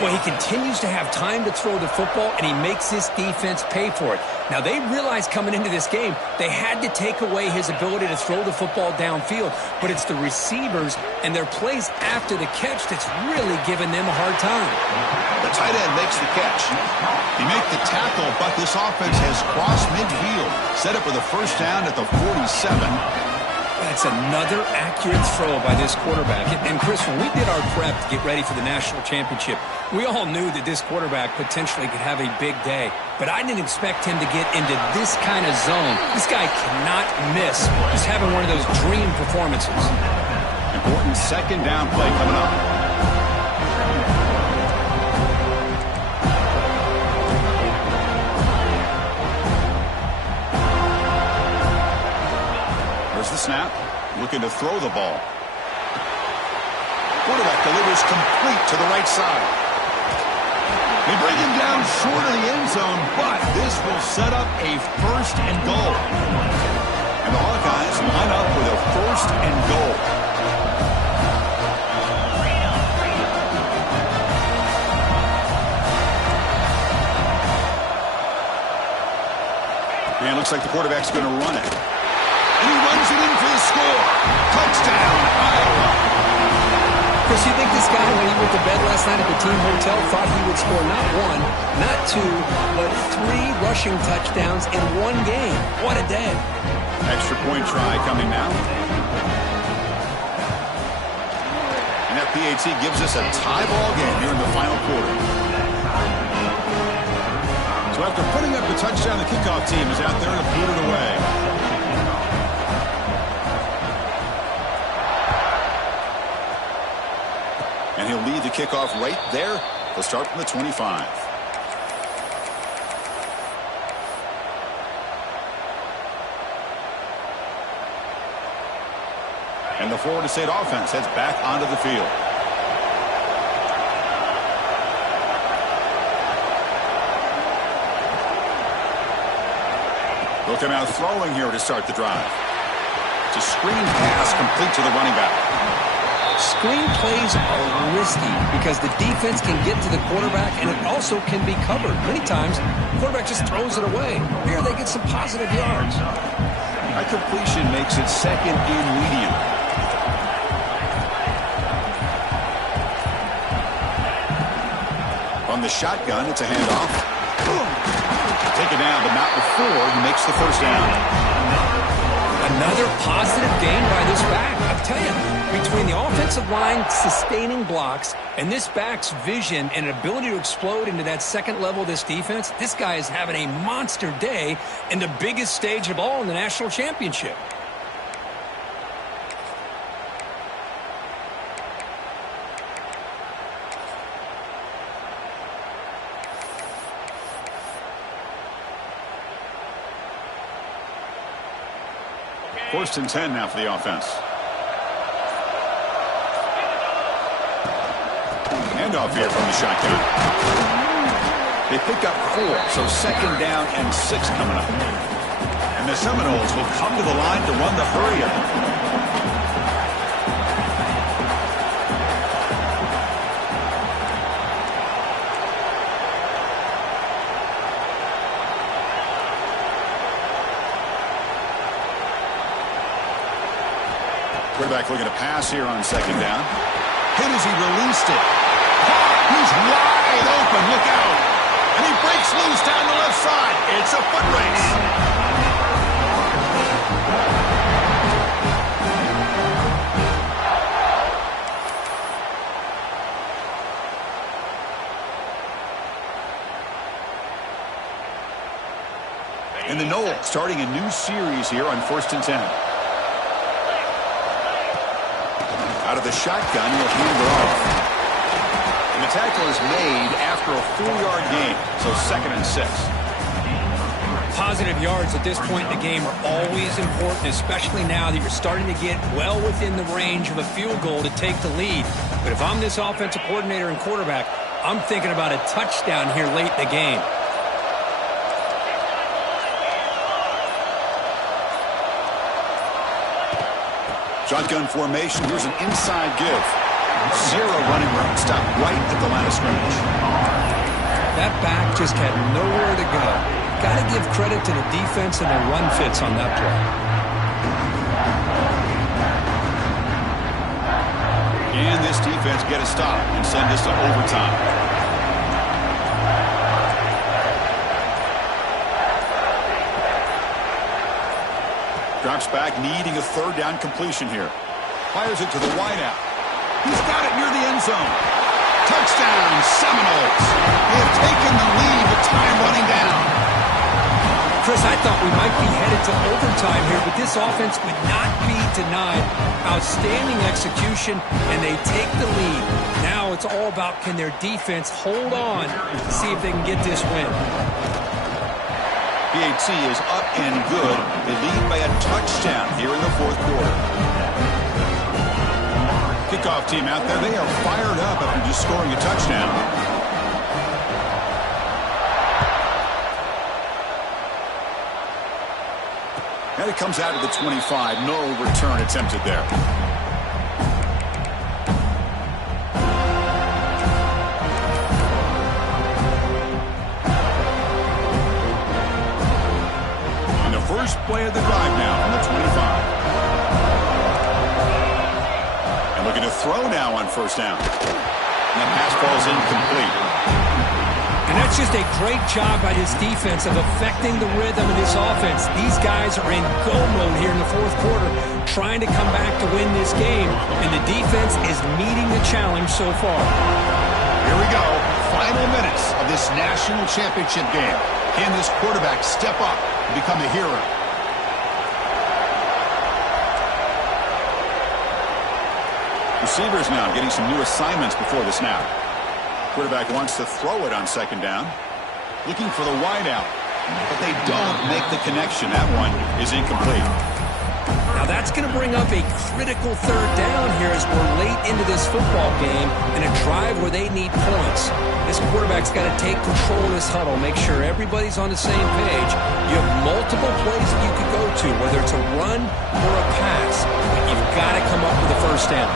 Well, he continues to have time to throw the football, and he makes this defense pay for it. Now, they realized coming into this game they had to take away his ability to throw the football downfield, but it's the receivers and their plays after the catch that's really giving them a hard time. The tight end makes the catch. He makes the tackle, but this offense has crossed midfield. Set up with a first down at the 47. That's another accurate throw by this quarterback. And Chris, when we did our prep to get ready for the national championship, we all knew that this quarterback potentially could have a big day. But I didn't expect him to get into this kind of zone. This guy cannot miss. Just having one of those dream performances. Important second down play coming up. There's the snap. Looking to throw the ball. Quarterback delivers complete to the right side. They bring him down short of the end zone, but this will set up a first and goal. And the Hawkeyes line up with a first and goal. And it looks like the quarterback's going to run it. And he runs it in for the score. Touchdown, Iowa. Chris, you think this guy, when he went to bed last night at the team hotel, thought he would score not one, not two, but 3 rushing touchdowns in one game? What a day. Extra point try coming now. And that PAT gives us a tie ball game here in the final quarter. So after putting up the touchdown, the kickoff team is out there to boot it away. And he'll lead the kickoff right there. They'll start from the 25. And the Florida State offense heads back onto the field. They'll come out throwing here to start the drive. It's a screen pass complete to the running back. Screen plays are risky because the defense can get to the quarterback, and it also can be covered. Many times, the quarterback just throws it away. Here, they get some positive yards. A completion makes it second and medium. From the shotgun, it's a handoff. Take it down, but not before he makes the first down. Another positive gain by this back. I'll tell you, between the offensive line sustaining blocks and this back's vision and ability to explode into that second level of this defense, this guy is having a monster day in the biggest stage of all in the national championship. First and 10 now for the offense. Handoff here from the shotgun. They pick up 4, so second down and 6 coming up. And the Seminoles will come to the line to run the hurry-up. Quarterback looking to pass here on second down. Hit as he released it. He's wide open. Look out. And he breaks loose down the left side. It's a foot race. And the Knowles starting a new series here on 1st and 10. Out of the shotgun, he'll hand it off. And the tackle is made after a 4-yard gain, so 2nd and 6. Positive yards at this point in the game are always important, especially now that you're starting to get well within the range of a field goal to take the lead. But if I'm this offensive coordinator and quarterback, I'm thinking about a touchdown here late in the game. Shotgun formation. Here's an inside give. 0 running room. Stop right at the line of scrimmage. That back just had nowhere to go. Got to give credit to the defense and their run fits on that play. And this defense get a stop and send us to overtime. Drops back, needing a 3rd down completion here. Fires it to the wideout. He's got it near the end zone. Touchdown, Seminoles. They have taken the lead with time running down. Chris, I thought we might be headed to overtime here, but this offense would not be denied. Outstanding execution, and they take the lead. Now it's all about can their defense hold on to see if they can get this win. PAT is up and good. They lead by a touchdown here in the 4th quarter. Kickoff team out there. They are fired up after just scoring a touchdown. And it comes out of the 25. No return attempted there. On the first play of the drive now on the 25. And looking to throw now on 1st down. And the pass falls incomplete. And that's just a great job by this defense of affecting the rhythm of this offense. These guys are in go mode here in the 4th quarter, trying to come back to win this game. And the defense is meeting the challenge so far. Here we go. Final minutes of this national championship game. Can this quarterback step up and become a hero? Receivers now getting some new assignments before the snap. Quarterback wants to throw it on 2nd down. Looking for the wideout. But they don't make the connection. That one is incomplete. Now that's going to bring up a critical 3rd down here as we're late into this football game in a drive where they need points. This quarterback's got to take control of this huddle, make sure everybody's on the same page. You have multiple plays that you could go to, whether it's a run or a pass. But you've got to come up with a 1st down.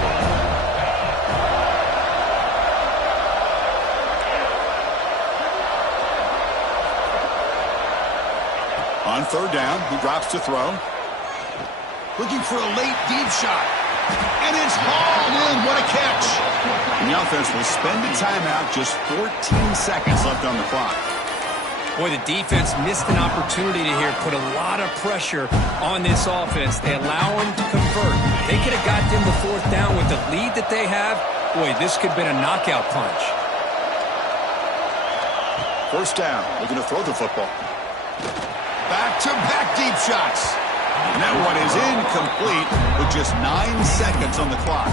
On 3rd down, he drops to throw. Looking for a late deep shot. And it's hauled in. What a catch. And the offense will spend a timeout. Just 14 seconds left on the clock. Boy, the defense missed an opportunity to here put a lot of pressure on this offense. They allow them to convert. They could have got them the 4th down with the lead that they have. Boy, this could have been a knockout punch. 1st down. Looking to throw the football. Back-to-back deep shots. And that one is incomplete with just 9 seconds on the clock.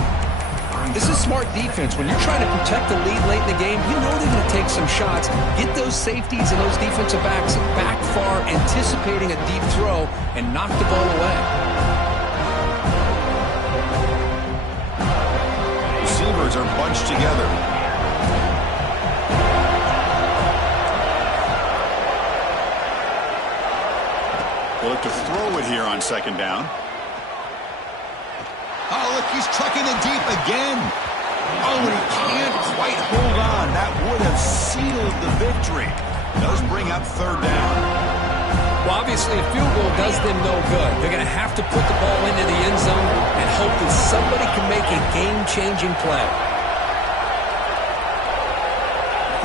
This is smart defense. When you're trying to protect the lead late in the game, you know they're going to take some shots. Get those safeties and those defensive backs back far, anticipating a deep throw, and knock the ball away. Receivers are bunched together. They look to throw it here on 2nd down. Oh, look, he's trucking it deep again. Oh, and he can't quite hold on. That would have sealed the victory. Does bring up 3rd down. Well, obviously, a field goal does them no good. They're going to have to put the ball into the end zone and hope that somebody can make a game-changing play.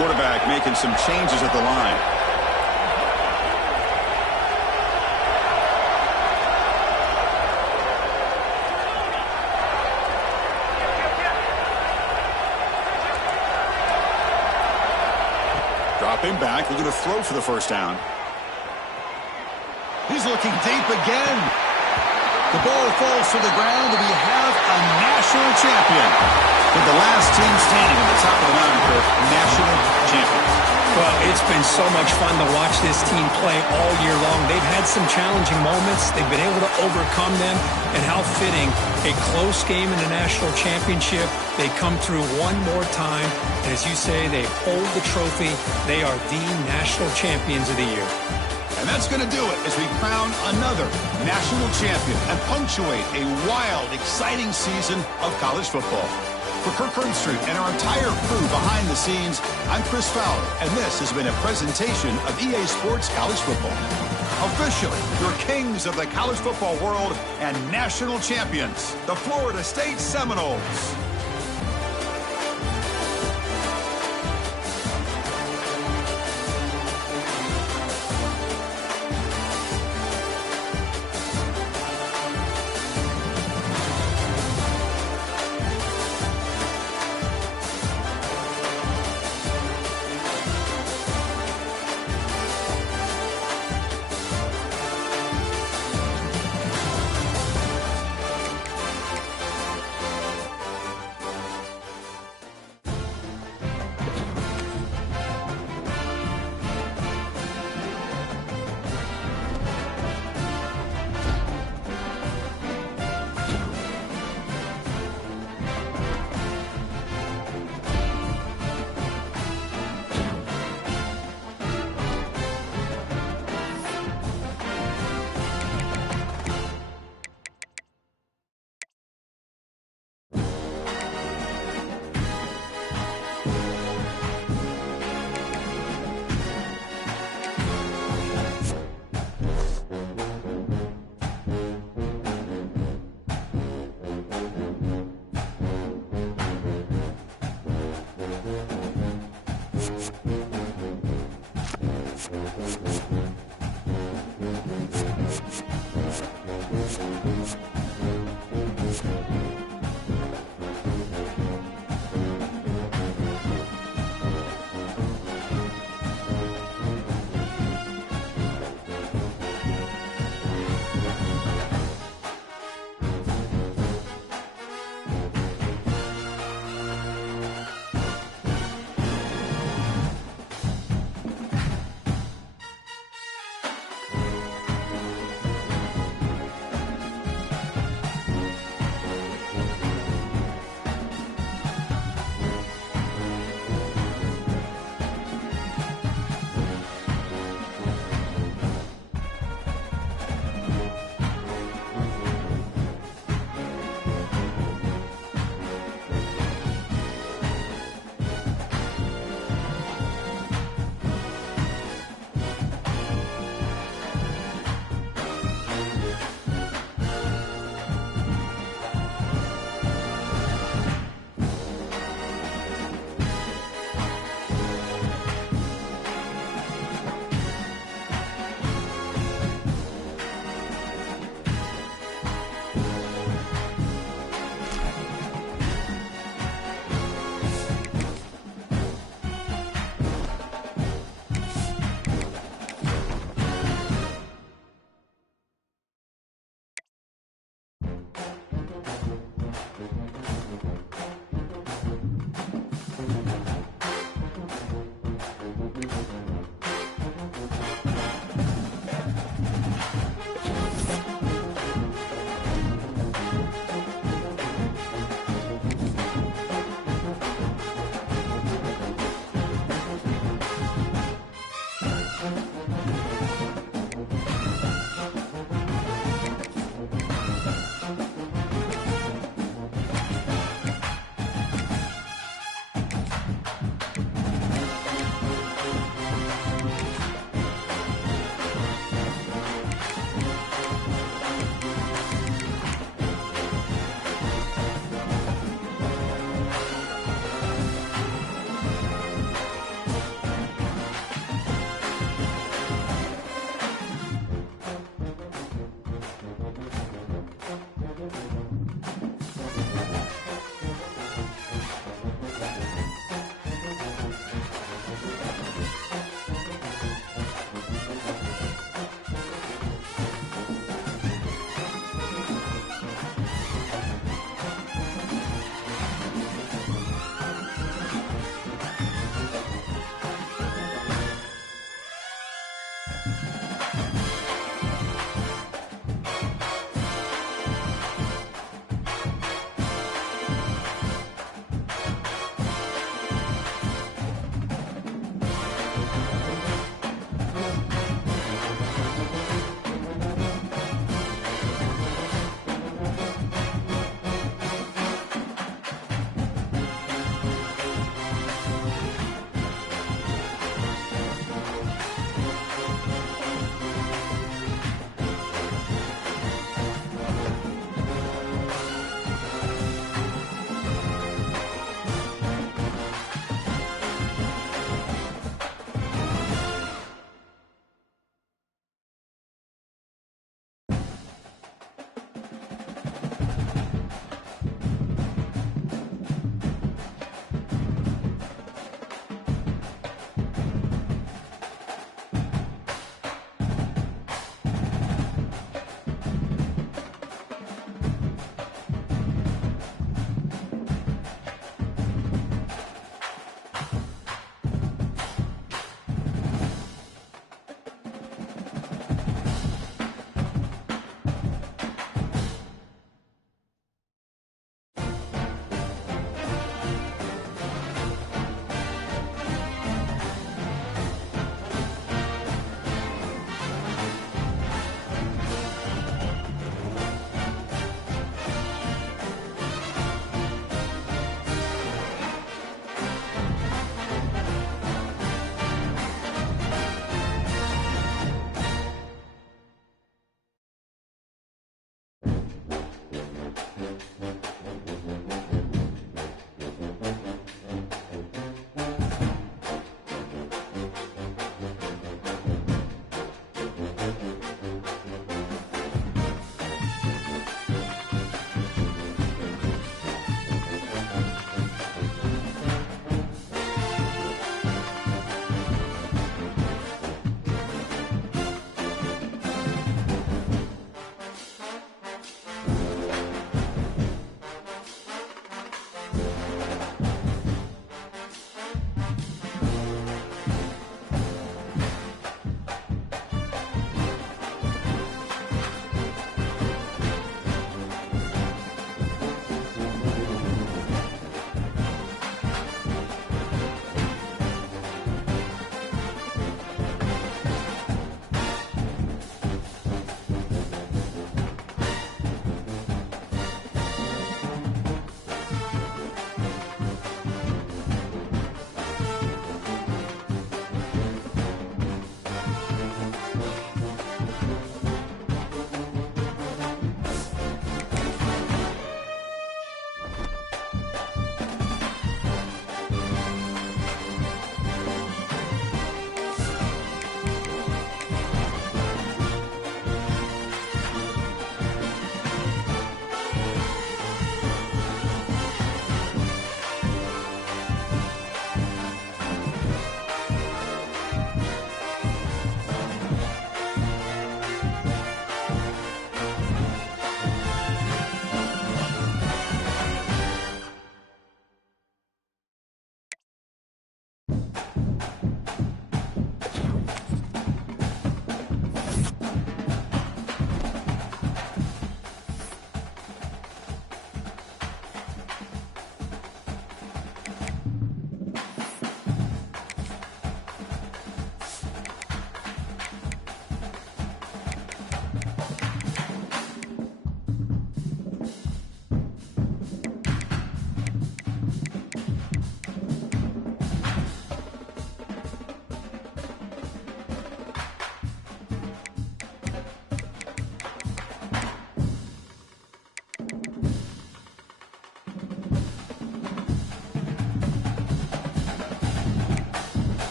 Quarterback making some changes at the line. Drop him back. We're going to throw for the 1st down. He's looking deep again. The ball falls to the ground, and we have a national champion. With the last team standing at the top of the mountain for national champions. Well, it's been so much fun to watch this team play all year long. They've had some challenging moments. They've been able to overcome them. And how fitting, a close game in the national championship. They come through one more time. And as you say, they hold the trophy. They are the national champions of the year. And that's going to do it as we crown another national champion and punctuate a wild, exciting season of college football. For Kirk Herbstreit and our entire crew behind the scenes, I'm Chris Fowler, and this has been a presentation of EA Sports College Football. Officially, your kings of the college football world and national champions, the Florida State Seminoles.